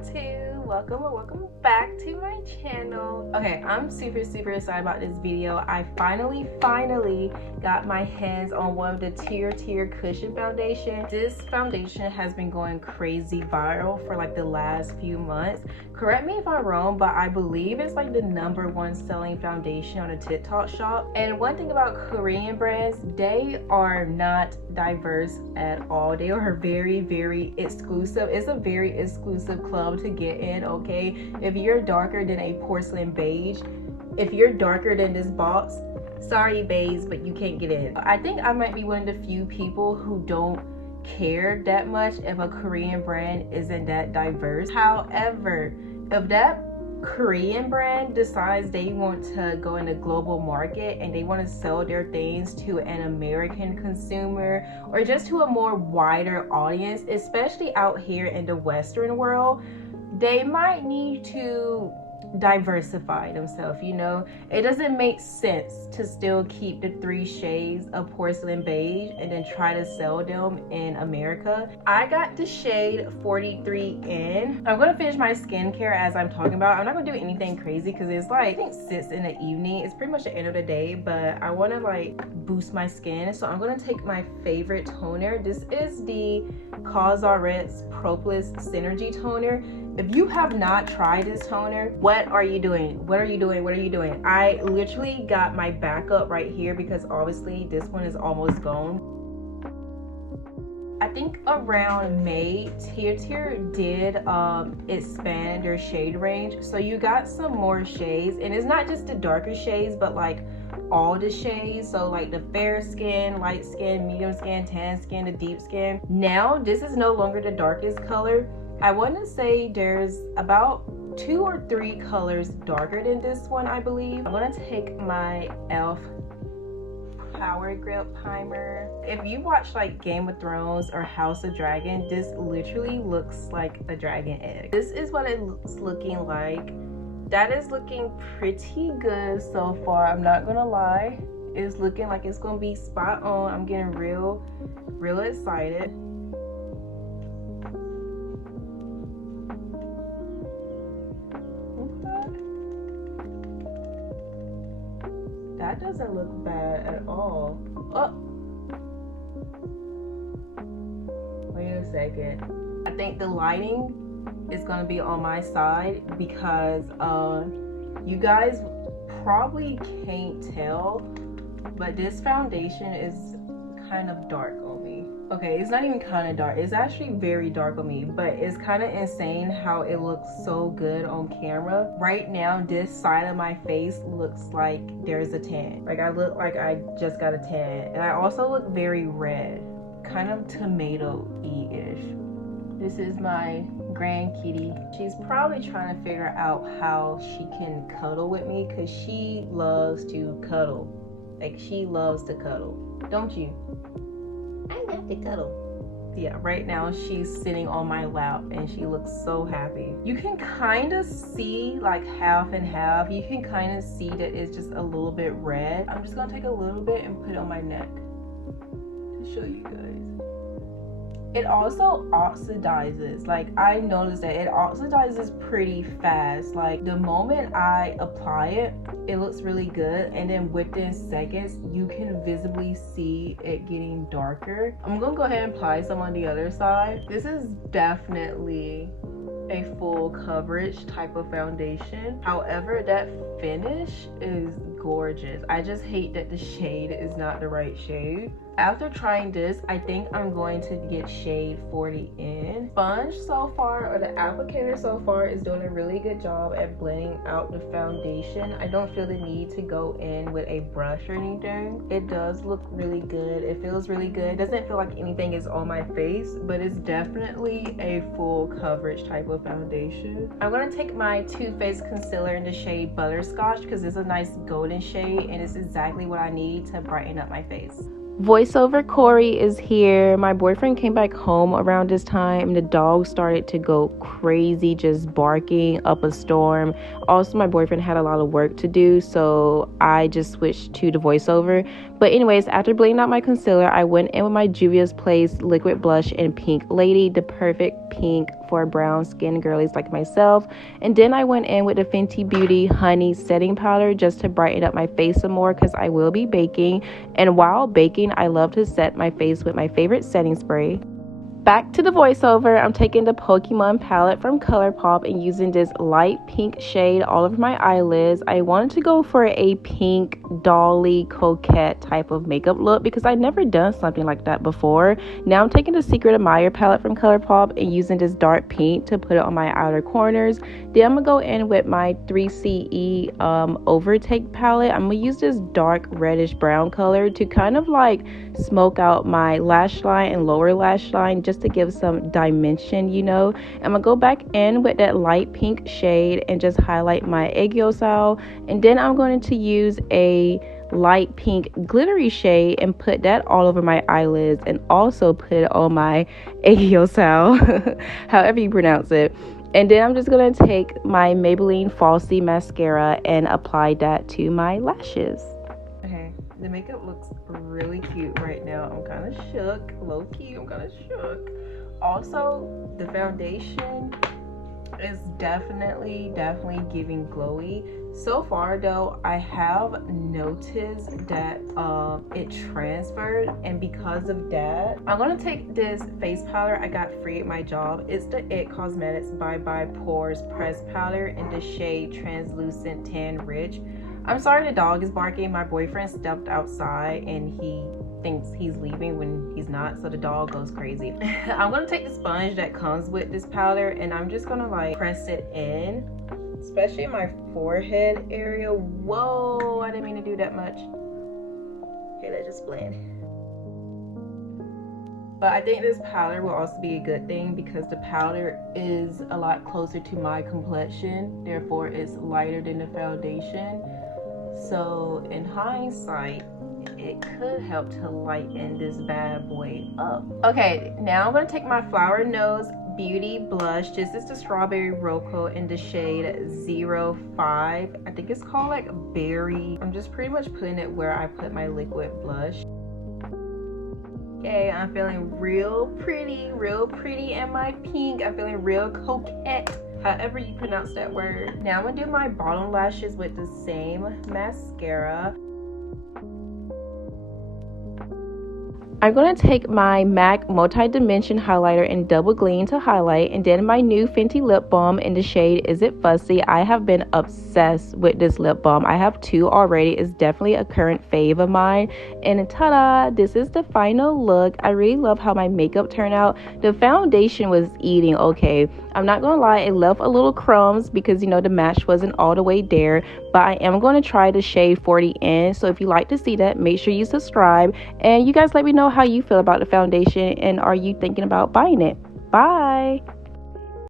YouTube, welcome or welcome back to my channel. Okay, I'm super excited about this video. I finally got my hands on one of the TirTir cushion foundation. This foundation has been going crazy viral for like the last few months. Correct me if I'm wrong, but I believe it's like the #1 selling foundation on the TikTok shop. And one thing about Korean brands, they are not diverse at all. They are very exclusive. It's a very exclusive club to get in, okay? If you're darker than a porcelain beige, if you're darker than this box, sorry babes, but you can't get in. I think I might be one of the few people who don't care that much if a Korean brand isn't that diverse. However, if that Korean brand decides they want to go in the global market and they want to sell their things to an American consumer or just to a more wider audience, especially out here in the Western world, they might need to diversify themselves. You know, it doesn't make sense to still keep the 3 shades of porcelain beige and then try to sell them in America. I got the shade 43N. I'm gonna finish my skincare as I'm talking about. I'm not gonna do anything crazy because it's like, I think 6 in the evening. It's pretty much the end of the day, but I want to like boost my skin. So I'm gonna take my favorite toner. This is the CosRx Propolis Synergy Toner. If you have not tried this toner, what are you doing? What are you doing? I literally got my backup right here because obviously this one is almost gone. I think around May, TirTir did expand their shade range. So you got some more shades, and it's not just the darker shades, but like all the shades. So like the fair skin, light skin, medium skin, tan skin, the deep skin. Now this is no longer the darkest color. I want to say there's about 2 or 3 colors darker than this one, I believe. I'm going to take my e.l.f. Power Grip Primer. If you watch like Game of Thrones or House of Dragon, this literally looks like a dragon egg. This is what it's looking like. That is looking pretty good so far, I'm not gonna lie. It's looking like it's gonna be spot on. I'm getting real excited. That doesn't look bad at all. Oh, wait a second. I think the lighting is gonna be on my side because you guys probably can't tell, but this foundation is kind of dark on me. Okay, it's not even kind of dark, it's actually very dark on me, but it's kind of insane how it looks so good on camera. Right now, this side of my face looks like there's a tan. Like I look like I just got a tan. And I also look very red, kind of tomato-y-ish. This is my grand kitty. She's probably trying to figure out how she can cuddle with me because she loves to cuddle. Like she loves to cuddle, don't you? I love to cuddle. Yeah, right now she's sitting on my lap and she looks so happy. You can kind of see like half and half. You can kind of see that it's just a little bit red. I'm just gonna take a little bit and put it on my neck to show you guys. It also oxidizes. Like I noticed that it oxidizes pretty fast. Like the moment I apply it, it looks really good, and then within seconds you can visibly see it getting darker. I'm gonna go ahead and apply some on the other side. This is definitely a full coverage type of foundation. However, that finish is gorgeous. I just hate that the shade is not the right shade. After trying this, I think I'm going to get shade 40N. Sponge so far, or the applicator so far, is doing a really good job at blending out the foundation. I don't feel the need to go in with a brush or anything. It does look really good. It feels really good. It doesn't feel like anything is on my face, but it's definitely a full coverage type of foundation. I'm going to take my Too Faced concealer in the shade Butterscotch because it's a nice golden shade and it's exactly what I need to brighten up my face. Voiceover Corey is here. My boyfriend came back home around this time and the dog started to go crazy, just barking up a storm. Also, my boyfriend had a lot of work to do, so I just switched to the voiceover. But anyways, after blending out my concealer, I went in with my Juvia's Place liquid blush in Pink Lady, the perfect pink for brown skin girlies like myself. And then I went in with the Fenty Beauty Honey setting powder just to brighten up my face some more because I will be baking. And while baking, I love to set my face with my favorite setting spray. Back to the voiceover, I'm taking the Pokemon palette from ColourPop and using this light pink shade all over my eyelids. I wanted to go for a pink, dolly, coquette type of makeup look because I'd never done something like that before. Now I'm taking the Secret Admirer palette from ColourPop and using this dark pink to put it on my outer corners. Then I'm going to go in with my 3CE Overtake palette. I'm going to use this dark reddish brown color to kind of like smoke out my lash line and lower lash line just to give some dimension, you know. I'm gonna go back in with that light pink shade and just highlight my YesStyle, and then I'm going to use a light pink glittery shade and put that all over my eyelids and also put it on my YesStyle, however you pronounce it. And then I'm just going to take my Maybelline Falsies mascara and apply that to my lashes. Okay, the makeup looks really cute right now. I'm kind of shook, low key. I'm kind of shook. Also, the foundation is definitely giving glowy. So far though, I have noticed that it transferred, and because of that, I'm gonna take this face powder I got free at my job. It's the It Cosmetics Bye Bye Pores pressed powder in the shade Translucent Tan Rich. I'm sorry the dog is barking. My boyfriend stepped outside and he thinks he's leaving when he's not, so the dog goes crazy. I'm gonna take the sponge that comes with this powder and I'm just gonna like press it in, especially in my forehead area. Whoa, I didn't mean to do that much. Okay, let's just blend. But I think this powder will also be a good thing because the powder is a lot closer to my complexion, therefore it's lighter than the foundation. So in hindsight, it could help to lighten this bad boy up. Okay, now I'm gonna take my Flower Nose Beauty blush. This is the Strawberry Rocco in the shade 05. I think it's called like Berry. I'm just pretty much putting it where I put my liquid blush. Okay, I'm feeling real pretty in my pink. I'm feeling real coquette, however you pronounce that word. Now I'm gonna do my bottom lashes with the same mascara. I'm going to take my MAC Multi-Dimension Highlighter and Double Gleam to highlight, and then my new Fenty Lip Balm in the shade Is It Fussy. I have been obsessed with this lip balm. I have two already. It's definitely a current fave of mine. And ta-da! This is the final look. I really love how my makeup turned out. The foundation was eating okay. I'm not going to lie, it left a little crumbs because, you know, the match wasn't all the way there. But I am going to try the shade 40 in. So if you like to see that, make sure you subscribe. And you guys let me know how you feel about the foundation and are you thinking about buying it. Bye!